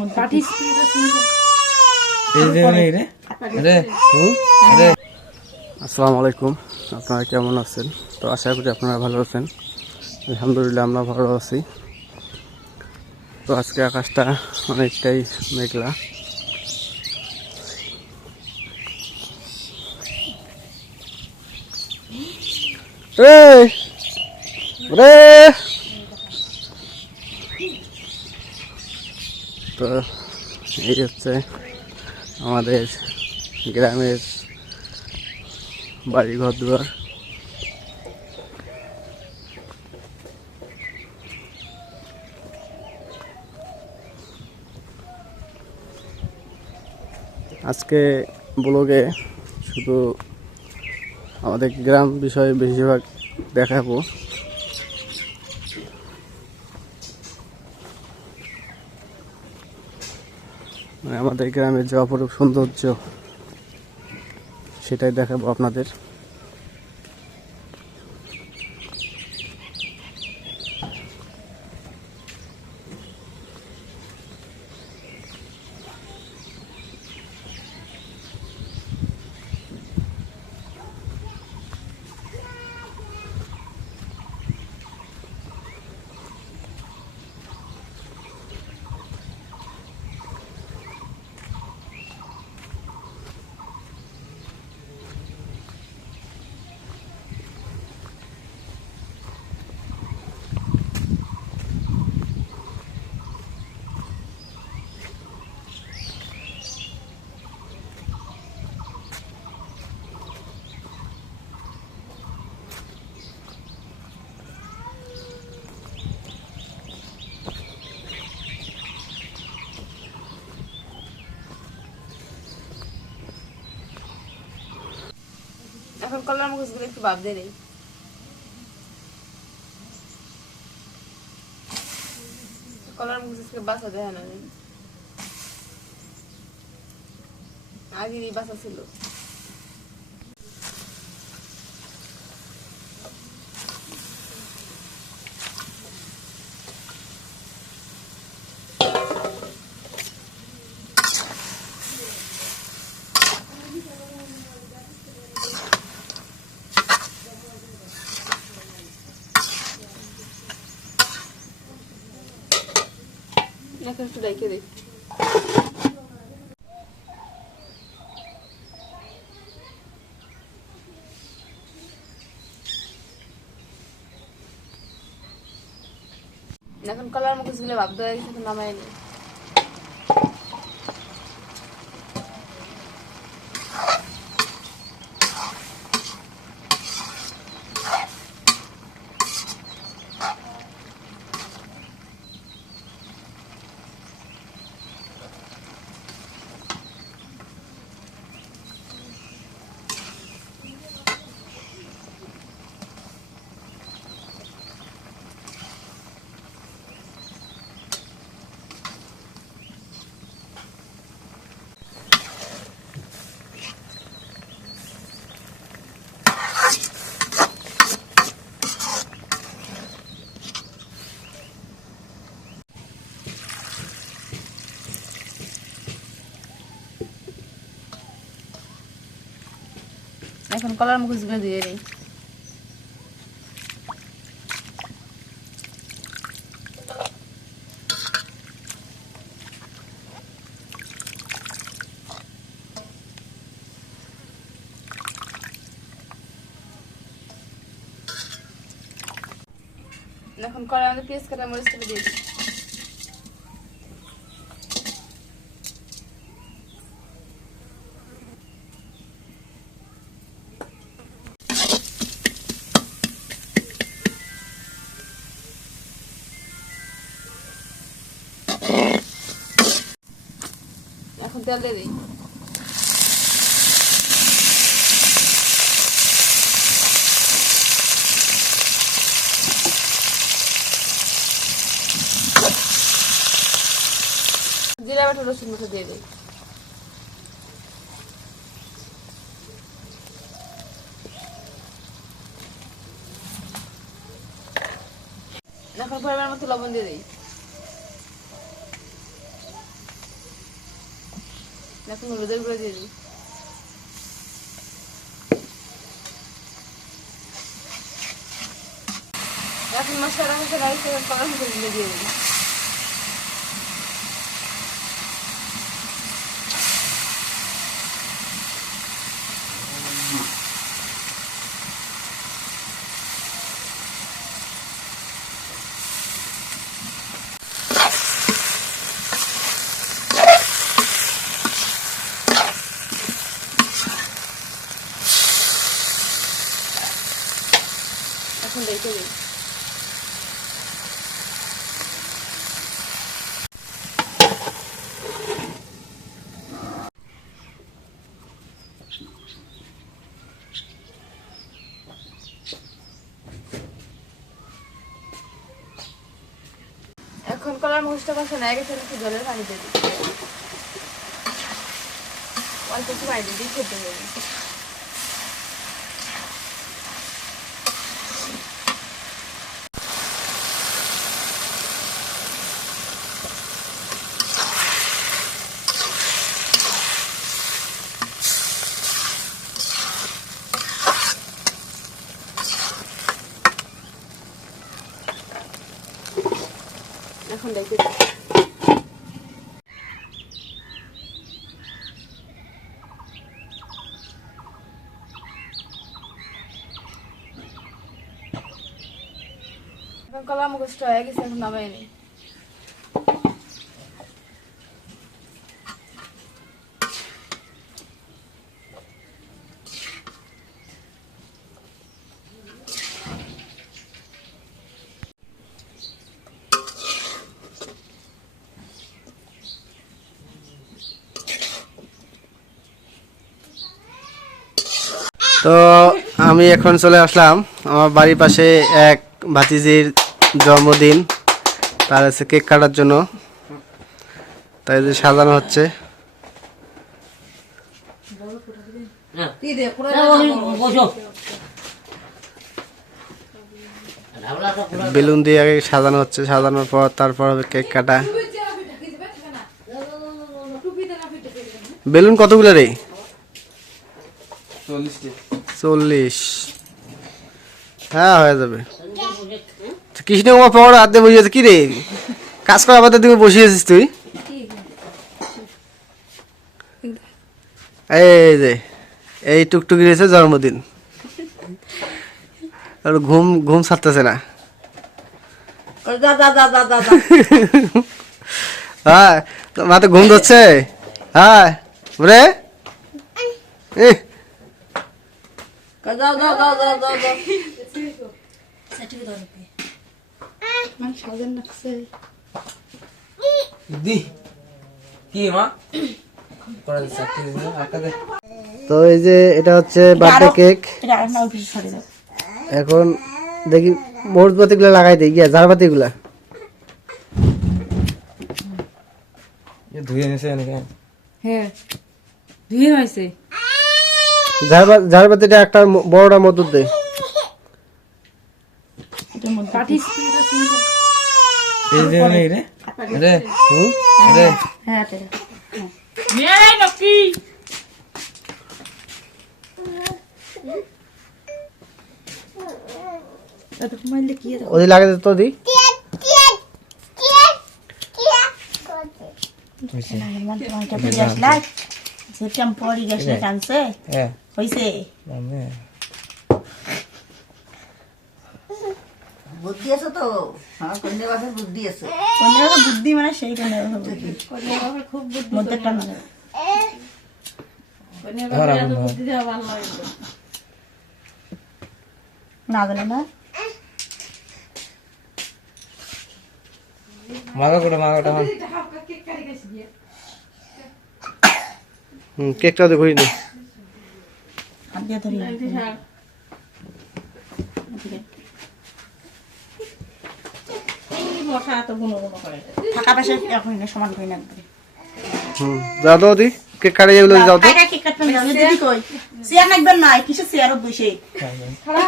মধ্যে আসসালামু আলাইকুম। আপনারা কেমন আছেন? তো আশা করি আপনারা ভালো আছেন। আলহামদুলিল্লাহ আমরা ভালো আছি। তো আজকে আকাশটা অনেকটাই মেঘলা। এই! ওরে! তো এই হচ্ছে। আমাদের গ্রামের বাড়ি ঘর দুয়ার। আজকে ব্লগে শুধু আমাদের গ্রাম বিষয়ে বেশিরভাগ দেখাবো। আমাদের গ্রামের যে অপরূপ সৌন্দর্য সেটাই দেখাবো আপনাদের। কলার মুখোশগুলো একটু ভাব দিয়ে নেই কলার মুখোশকে বাসা দেয় না আগেরই বাসা ছিল এখন একটু রেখে দিই। এখন কলার মুখোশগুলো ভাব দেওয়া গেছে এখন নামাই এখন কলার মুখোশগুলো দিয়ে দিই এখন কড়াই আমাদের পেঁয়াজ কাটা মরিচ কাটা দিয়েছি দিয়ে দিই জিরা বাটা রসুন বাটা দিয়ে দিই এখন পরিমাণ মতো লবণ দিয়ে দিই এখন হলুদের গুঁড়ো দিয়ে দিই। এখন মশলা রাখা রাইস মতো দিয়ে দিই। এখন রেখে দিই। এখন কলার কষা না গেছে একটু জলের পানি দিয়ে দিই অল্প একটু পানি দিয়ে খেতে হবে এখন দেখে দিই এখন তো আমি এখন চলে আসলাম। আমার বাড়ির পাশে এক ভাতিজির জন্মদিন। তার হচ্ছে কেক কাটার জন্য। তাই যে সাজানো হচ্ছে। বেলুন দিয়ে আগে সাজানো হচ্ছে। সাজানোর পর তারপর হবে কেক কাটা। বেলুন কতগুলো রে? চল্লিশ। হ্যাঁ হয়ে যাবে। কৃষ্ণ কুমার পাওয়ার হাতে বসে আছে কি রে? কাজ করা আবার তুমি বসিয়েছিস তুই? এই যে এই টুকটুকি রয়েছে জন্মদিন। আর ঘুম ঘুম ছাড়তেছে না। দা দা দা দা দা হ্যাঁ মাথায় ঘুম ধরছে। হ্যাঁ রে? এ, দা দা দা দা দা দা দি। কি মা? তো এই যে এটা হচ্ছে বার্থডে কেক এখন দেখি গুলা লাগাই দিই গিয়া ঝাড়বাতি গুলা এ ধুয়ে নিছে হ্যাঁ ধুয়ে হয়েছে। ঝাড়বাতিটা একটা বড়টা মধুর দে পাটি এই যে নেই রে। রে হুম? রে হ্যাঁ ওদি তো দি। হইছে। আনছে হ্যাঁ। হইছে। বুদ্ধি আছে তো? আমার কন্যা বাপের বুদ্ধি আছে। কন্যার বুদ্ধি মানে সেই কন্যার বুদ্ধি। খুব বুদ্ধি মধ্যে টান না আর আগুন বুদ্ধি দেওয়া ভালো লাগে। না জানে না। মাগা কোটা মাগাটা হন হুম কেকটা দেখো নি হাত দিয়ে ধরি হ্যাঁ মশা এত গুনো গুনো করে থাকা পাশে এখন সমান করে না হুম যাও তো দি কেক কাটে যেগুলো যাও তো। কাকা কি কাটবেন যাও দিদি কই। চেয়ার নাকবেন না কিসের চেয়ারও বসে? খাড়া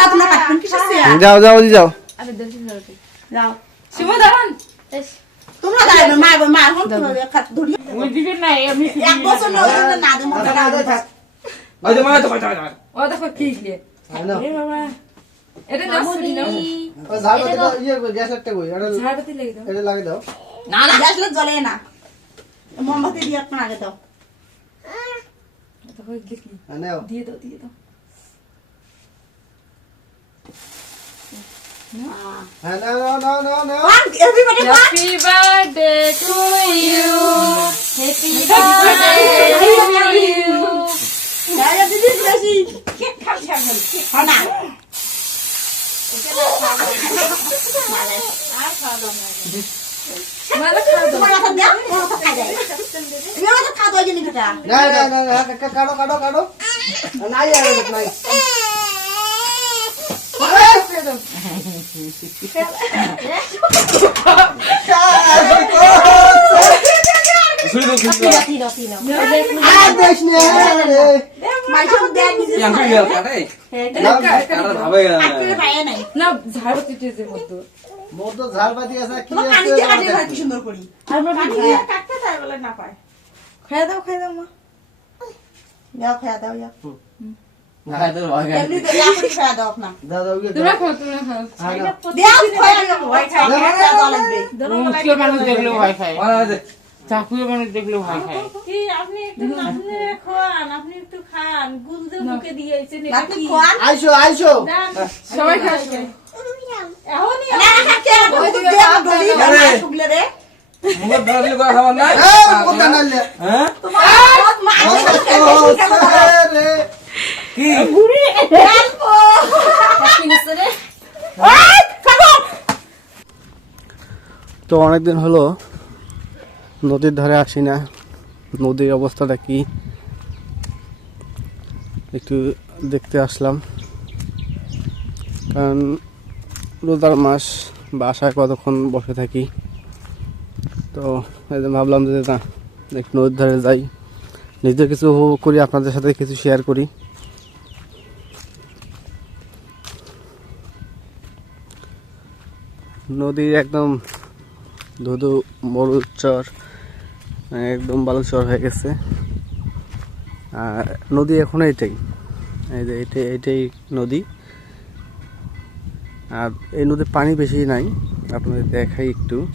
হাত না কাটবেন কিসের চেয়ার? যাও যাও দি যাও। আরে দেখি না ওটি যাও। শিবু দাঁড়ান তোমরা দাঁড়াবে মা মা এখন ধরি। ওইদিকে নাই আমি এক বছর না ওই না দেবো ওই তো মানে তো কইতে কইতে ও দেখো কি এ বাবা। এটা না শুনি না গ্যাসেরটা কই? এটা ঝাড়বাতি লেগে দাও। এটা লাগে দাও। না না গ্যাস লোক জ্বলে না। মোমবাতি দিয়ে একটা আগে দাও। হ্যাঁ, নাও। দিয়ে দাও দিয়ে দাও। হ্যাঁ নাও নাও নাও নাও নাও. Happy birthday to you happy birthday to you দিদি। না কাটো কাটো কাটো নাই আর নাই শুনি ইয়াং। খাই দাও খাই দাও মা যাও, খেয়া দাও, যাও। ইয়া তোমরা খাও তোমরা খাও হ্যাঁ না মানে চাকুয়ে মানুষ দেখলেও ভয় খায় কি আপনি একটু খান আপনি একটু খান গুলদে মুখে দিয়েছেন এটা কি আইসো আইসো সবাই এখনই না, না, না, ডলি, আরে। শুকলে রে। মুখ ধরে করা খাবার নাই এই কোনটা নালে হ্যাঁ তোমার হাত মা আছে, খেয়া দাও, খেয়া দাও। রে কি তো অনেকদিন হলো নদীর ধারে আসি না। নদীর অবস্থাটা কি? একটু দেখতে আসলাম। কারণ রোজার মাস, বাসায় কতক্ষণ বসে থাকি? তো ভাবলাম যে না, একটু নদীর ধারে যাই। নিজে কিছু উপভোগ করি, আপনাদের সাথে কিছু শেয়ার করি। নদীর একদম ধুধু মরুর চর একদম বালু চর হয়ে গেছে। আর নদী এখন এইটাই এই যে এইটাই এইটাই নদী। আর এই নদীর পানি বেশি নাই, আপনাদের দেখাই একটু।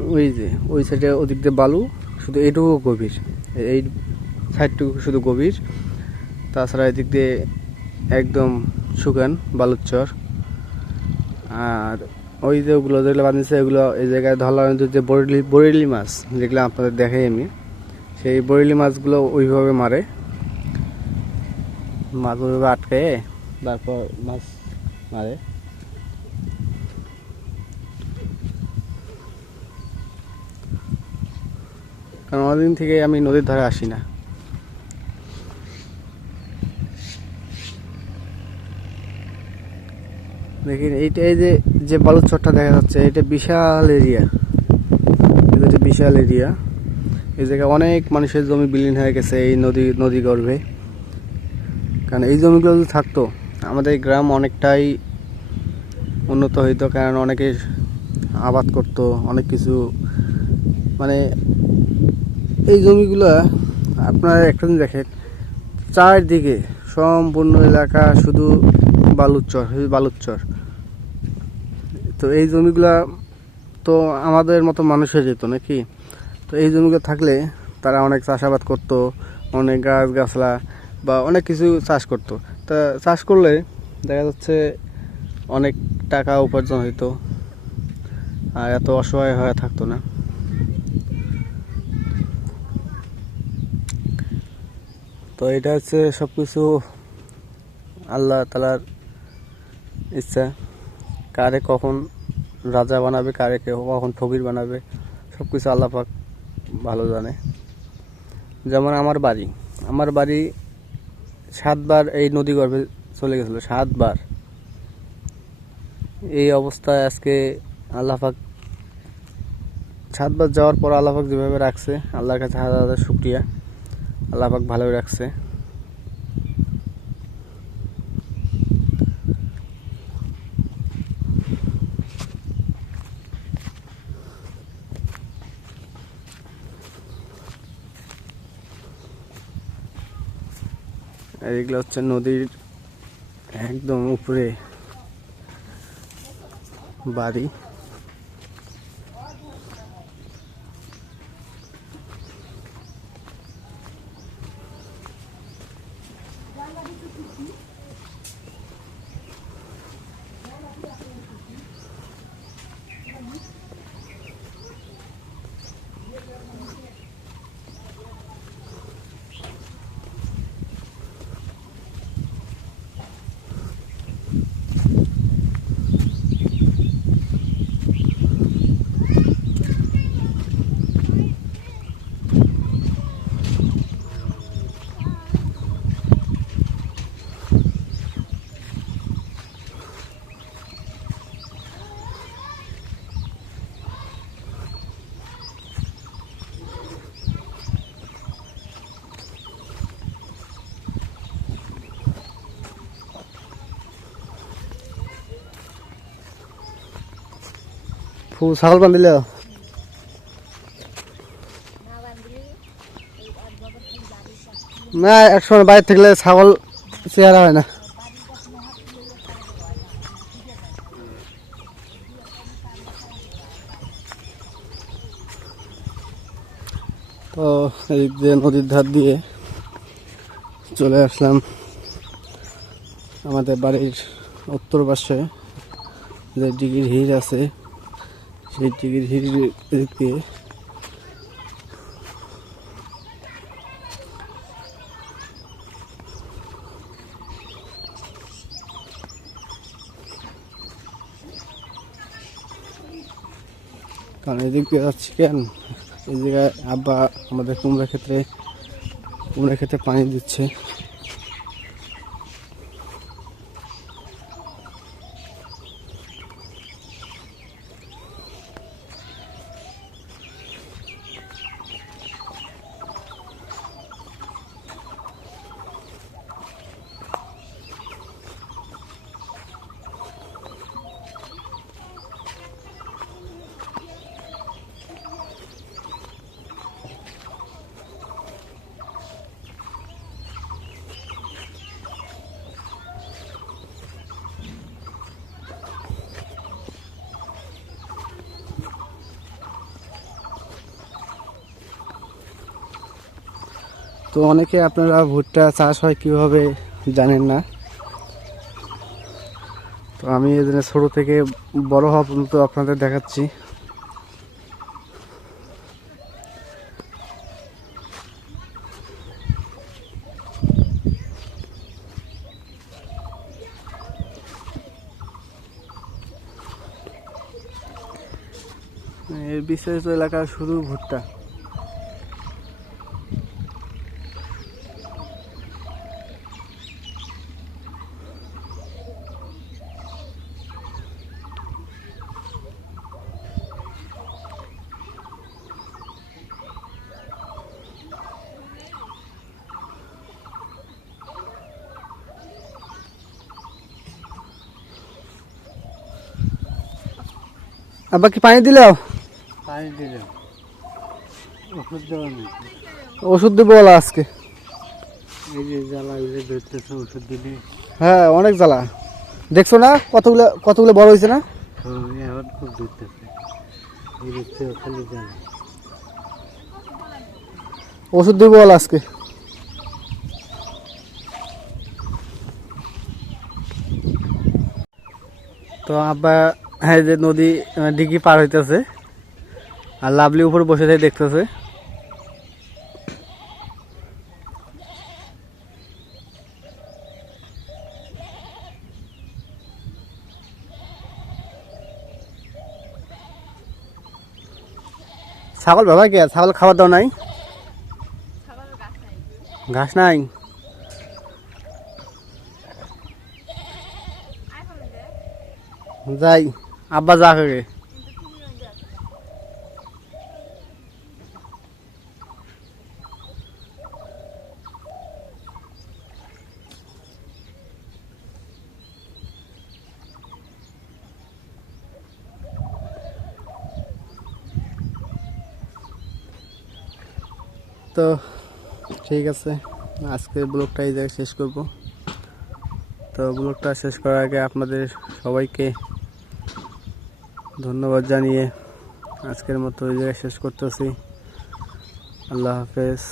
ওই যে, ওই সাইডে ওদিক দিয়ে বালু, শুধু এইটুকু গভীর। এই সাইডটুকু শুধু গভীর। তাছাড়া এদিক দিয়ে একদম শুকান বালুর চর। আর ওই যে ওগুলো যেগুলো বানিয়েছে, এগুলো এই জায়গায় ধরলা যে বরেলি বরেলি মাছ যেগুলো আপনাদের দেখাই আমি। সেই বরেলি মাছগুলো ওইভাবে মারে। মাছ ওইভাবে আটকায় তারপর মাছ মারে। কারণ অনেকদিন থেকে আমি নদীর ধারে আসি না। দেখেন, এইটা এই যে যে বালুর চরটা দেখা যাচ্ছে, এটা বিশাল এরিয়া এটা হচ্ছে বিশাল এরিয়া এই জায়গায় অনেক মানুষের জমি বিলীন হয়ে গেছে এই নদী নদী গর্ভে। কারণ এই জমিগুলো যদি থাকতো, আমাদের গ্রাম অনেকটাই উন্নত হইতো, কারণ অনেকে আবাদ করতো, অনেক কিছু। মানে এই জমিগুলো, আপনারা একটা দিন দেখেন, চারদিকে সম্পূর্ণ এলাকা শুধু বালুচর বালুচর তো এই জমিগুলা তো আমাদের মতো মানুষের যেত নাকি? তো এই জমিগুলো থাকলে তারা অনেক চাষাবাদ করত, অনেক গাছ গাছলা বা অনেক কিছু চাষ করত। তা চাষ করলে দেখা যাচ্ছে অনেক টাকা উপার্জন হইতো, আর এত অসহায় হয়ে থাকতো না। তো এটা হচ্ছে সব কিছু আল্লাহ তালার ইচ্ছা। কারে কখন রাজা বানাবে, কারে কে কখন ফকির বানাবে সব কিছু আল্লাহ পাক ভালো জানে। যেমন আমার বাড়ি আমার বাড়ি সাতবার এই নদী গর্ভে চলে গেছিল, সাতবার। এই অবস্থায় আজকে আল্লাহ পাক সাতবার যাওয়ার পর আল্লাহ পাক যেভাবে রাখছে, আল্লাহর কাছে হাজার হাজার শুক্রিয়া, আল্লাহ পাক ভালোই রাখছে। এগুলো হচ্ছে নদীর একদম উপরে বাড়ি। ছাগল বান্ধিলে? না একসময় বাইরে থাকলে ছাগল চেহারা হয় না। তো এই যে নদীর ধার দিয়ে চলে আসলাম আমাদের বাড়ির উত্তর পাশে, যে ডিগির হির আছে। সেই হির দিক কারণ এদিক যাচ্ছি কেন? এই জায়গায় আব্বা আমাদের কুমড়া ক্ষেত্রে কুমড়া ক্ষেত্রে পানি দিচ্ছে। তো অনেকে আপনারা ভুট্টা চাষ হয় কীভাবে জানেন না? তো আমি জন্য ছোটো থেকে বড় হওয়া পর্যন্ত আপনাদের দেখাচ্ছি। এর বিস্তারিত এলাকা শুধু ভুট্টা। আব্বা কি পানি দিল? পানি ওষুধ দেওয়া নেই। ওষুধ দেবো বলা আজকে। এই যে জ্বালা ধরতেছে ওষুধ দিলে। হ্যাঁ অনেক জ্বালা। দেখছ না? কতগুলো কতগুলো বড় হয়েছে না? হ্যাঁ এখন খুব ধরতেছে। খালি জ্বালা। ওষুধ দেবো বলা আজকে। তো আব্বা হ্যাঁ যে নদী ডিগি পার হইতেছে। আর লাভলি উপর বসে থেকে দেখতেছে। ছাগল বাবা কে? ছাগল খাবার দাও নাই? ঘাস নাই? যাই। আব্বা যা খাবে তো, ঠিক আছে। আজকের ব্লগটা এই জায়গায় শেষ করব। তো, ব্লগটা শেষ করার আগে আপনাদের সবাইকে ধন্যবাদ জানিয়ে আজকের মতো শেষ করতেছি। আল্লাহ হাফেজ।